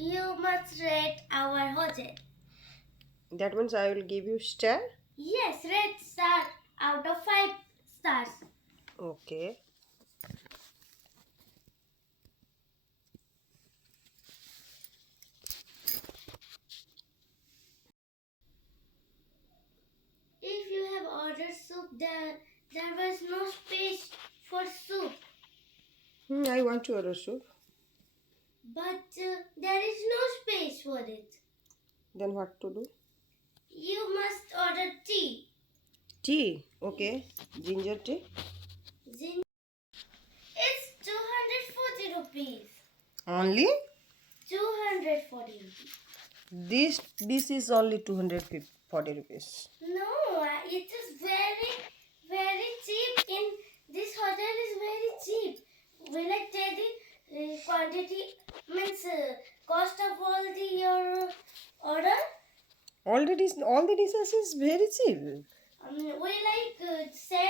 You must rate our hotel. That means I will give you star. Yes, rate star out of 5 stars. Okay. If you have ordered soup, there was no space for soup. I want to order soup. But there is no space for it. Then what to do? You must order tea. Tea. Okay. Ginger tea. It's 240 rupees. Only? 240 rupees. This is only 240 rupees. No, it is very, very cheap. In this hotel is very cheap. Will I tell the quantity means cost of all the your order? All the dishes is very cheap. Will I sell